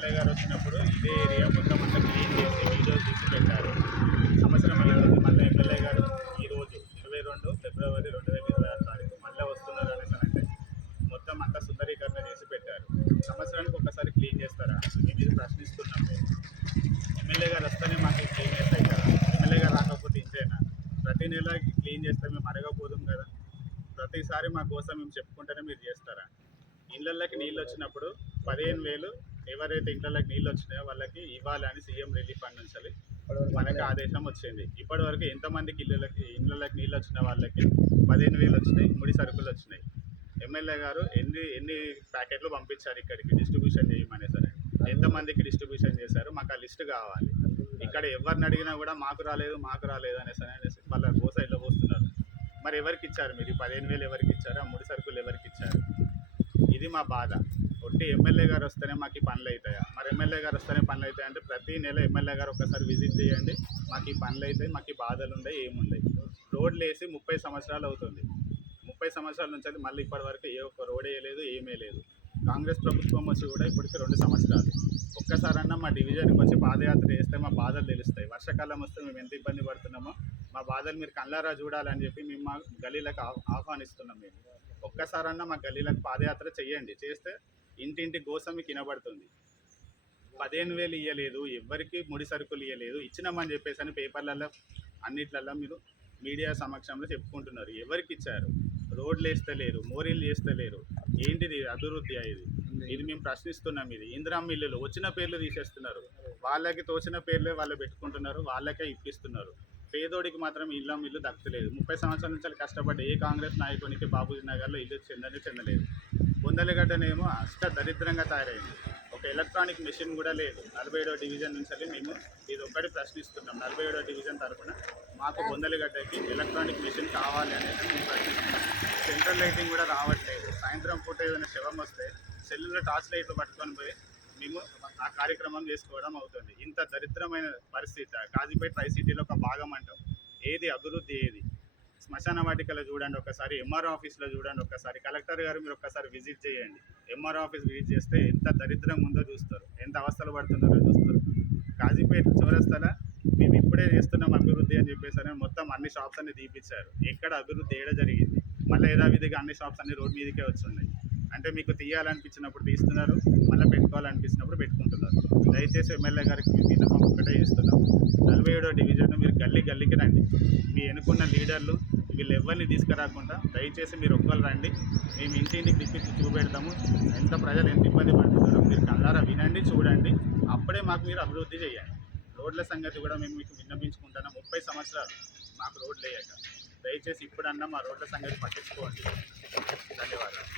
MLA గారు వచ్చినప్పుడు ఇదే ఏరియా మొత్తం అంతా క్లీన్ చేసి వీడియోస్ తీసి పెట్టారు. సంవత్సరం అయ్యింది. మళ్ళీ ఎమ్మెల్యే గారు ఈరోజు 22 ఫిబ్రవరి 2026 తారీఖు మళ్ళీ వస్తున్నారు అనేసి అంటే మొత్తం అంతా సుందరీకరణ చేసి పెట్టారు. సంవత్సరానికి ఒకసారి క్లీన్ చేస్తారా? ఇది ప్రశ్నిస్తున్నాం మేము. ఎమ్మెల్యే గారు వస్తేనే మాకు క్లీన్ అవుతారా? ఎమ్మెల్యే గారు రాకపోతే ఇంతేనా? ప్రతి నెల క్లీన్ చేస్తే మేము అడగపోదాం కదా. ప్రతిసారి మా కోసం మేము చెప్పుకుంటేనే మీరు చేస్తారా? ఇళ్ళకి నీళ్ళు వచ్చినప్పుడు 15,000 ఎవరైతే ఇళ్ళకి నీళ్ళు వచ్చినాయో వాళ్ళకి ఇవ్వాలని సీఎం రిలీఫ్ ఫండ్ నుంచి మనకి ఆదేశం వచ్చింది. ఇప్పటి వరకు ఎంతమందికి ఇళ్ళకి నీళ్ళు వచ్చిన వాళ్ళకి 15,000 వచ్చినాయి, ముడి సరుకులు వచ్చినాయి. ఎమ్మెల్యే గారు ఎన్ని ప్యాకెట్లు పంపించారు ఇక్కడికి డిస్ట్రిబ్యూషన్ చేయమని? సరే, ఎంతమందికి డిస్ట్రిబ్యూషన్ చేశారు? మాకు ఆ లిస్ట్ కావాలి. ఇక్కడ ఎవరిని అడిగినా కూడా మాకు రాలేదు అనేసి వాళ్ళ గోసైడ్లో పోస్తున్నారు. మరి ఎవరికి ఇచ్చారు మీరు? 15,000 ఎవరికి ఇచ్చారు? ఆ ముడి సరుకులు ఎవరికి ఇచ్చారు? ఇది మా బాధ. ఒట్టి ఎమ్మెల్యే గారు వస్తేనే మాకు ఈ పనులు అవుతాయా? మరి ఎమ్మెల్యే గారు వస్తేనే పనులు అవుతాయి అంటే ప్రతి నెల ఎమ్మెల్యే గారు ఒకసారి విజిట్ చేయండి. మాకు ఈ పనులు అవుతాయి, మాకు ఈ బాధలు ఉన్నాయి, ఏముండయి. రోడ్లు వేసి 30 సంవత్సరాలు అవుతుంది. 30 సంవత్సరాల నుంచి అది మళ్ళీ ఇప్పటి వరకు ఏ ఒక్క రోడ్ వేయలేదు, ఏమీ లేదు. కాంగ్రెస్ ప్రభుత్వం వచ్చి కూడా ఇప్పటికి 2 సంవత్సరాలు. ఒక్కసారన్నా మా డివిజన్కి వచ్చి పాదయాత్ర చేస్తే మా బాధలు తెలుస్తాయి. వర్షాకాలం వస్తే మేము ఎంత ఇబ్బంది పడుతున్నామో మా బాధలు మీరు కళ్ళారా చూడాలని చెప్పి మేము మా గలీలకు ఆహ్వానిస్తున్నాం. మేము ఒక్కసారన్నా మా గలీలకు పాదయాత్ర చేయండి. చేస్తే ఇంటింటి గోస మీకు వినబడుతుంది. 15,000 ఇవ్వలేదు, ఎవరికి ముడి సరుకులు ఇవ్వలేదు, ఇచ్చినామని చెప్పేసి అని పేపర్లలో అన్నిట్లలో మీరు మీడియా సమక్షంలో చెప్పుకుంటున్నారు. ఎవరికి ఇచ్చారు? రోడ్లు వేస్తలేరు, మోరీలు చేస్తలేరు. ఏంటిది అభివృద్ధి? ఇది మేము ప్రశ్నిస్తున్నాం. ఇది ఇందిరమ్మ ఇల్లులు వచ్చిన పేర్లు తీసేస్తున్నారు. వాళ్ళకి తోచిన పేర్లే వాళ్ళు పెట్టుకుంటున్నారు, వాళ్ళకే ఇప్పిస్తున్నారు. పేదోడికి మాత్రం ఇల్లు దక్కలేదు. 30 సంవత్సరాల నుంచి కష్టపడ్డ ఏ కాంగ్రెస్ నాయకునికి బాబూజీ నగర్లో ఇల్లు చెందలేదు. బొందలగడ్డనేమో అష్ట దరిద్రంగా తయారైంది. ఒక ఎలక్ట్రానిక్ మెషిన్ కూడా లేదు. 47వ డివిజన్ నుంచి మేము ఇది ఒక్కటి ప్రశ్నిస్తున్నాం. 47వ డివిజన్ తరఫున మాకు బొందలగడ్డకి ఎలక్ట్రానిక్ మెషిన్ కావాలి అనేది మేము ప్రశ్నిస్తున్నాం. సెంట్రల్ లైటింగ్ కూడా రావట్లేదు. సాయంత్రం పూట ఏదైనా శవం వస్తే సెల్లులో టార్చ్ లైట్లు పట్టుకొని పోయి మేము ఆ కార్యక్రమం చేసుకోవడం అవుతుంది. ఇంత దరిద్రమైన పరిస్థితి. కాజీపేట ట్రై సిటీలో ఒక భాగం అంటాం. ఏది అభివృద్ధి? ఏది? శ్మశాన వాటికలో చూడండి ఒకసారి, ఎంఆర్ఓ ఆఫీస్లో చూడండి ఒకసారి, కలెక్టర్ గారు మీరు ఒక్కసారి విజిట్ చేయండి. ఎంఆర్ఓ ఆఫీస్ విజిట్ చేస్తే ఎంత దరిద్రంగా ఉందో చూస్తారు, ఎంత అవస్థలు పడుతున్నారో చూస్తారు. కాజీపేట చౌరస్తాలో మేము ఇప్పుడే చేస్తున్నాం అభివృద్ధి అని చెప్పేసి మొత్తం అన్ని షాప్స్ అన్ని తీపిచ్చారు. ఎక్కడ అభివృద్ధి ఏడ జరిగింది? మళ్ళీ యథావిధిగా అన్ని షాప్స్ అన్ని రోడ్ మీదకే వచ్చున్నాయి. అంటే మీకు తీయాలనిపించినప్పుడు తీస్తున్నారు, మళ్ళీ పెట్టుకోవాలనిపించినప్పుడు పెట్టుకుంటున్నారు. దయచేసి ఎమ్మెల్యే గారికి మేము విన్నపం ఒకటే ఇస్తున్నాము. 47వ డివిజన్ మీరు గల్లీకి రండి. మీ ఎన్నుకున్న లీడర్లు వీళ్ళు ఎవరిని తీసుకురాకుండా దయచేసి మీరు ఒక్కరు రండి. మేము ఇంటింటికి తిప్పించి చూపెడతాము. ప్రజలు ఎంత ఇబ్బంది పడుతున్నారో మీరు కళ్ళారా వినండి, చూడండి. అప్పుడే మాకు మీరు అభివృద్ధి చేయండి. రోడ్ల సంగతి కూడా మేము మీకు విన్నపించుకుంటున్నాం. 30 సంవత్సరాలు మాకు రోడ్లు వేయక దయచేసి ఇప్పుడన్నా మా రోడ్ల సంగతి పట్టించుకోండి. ధన్యవాదాలు.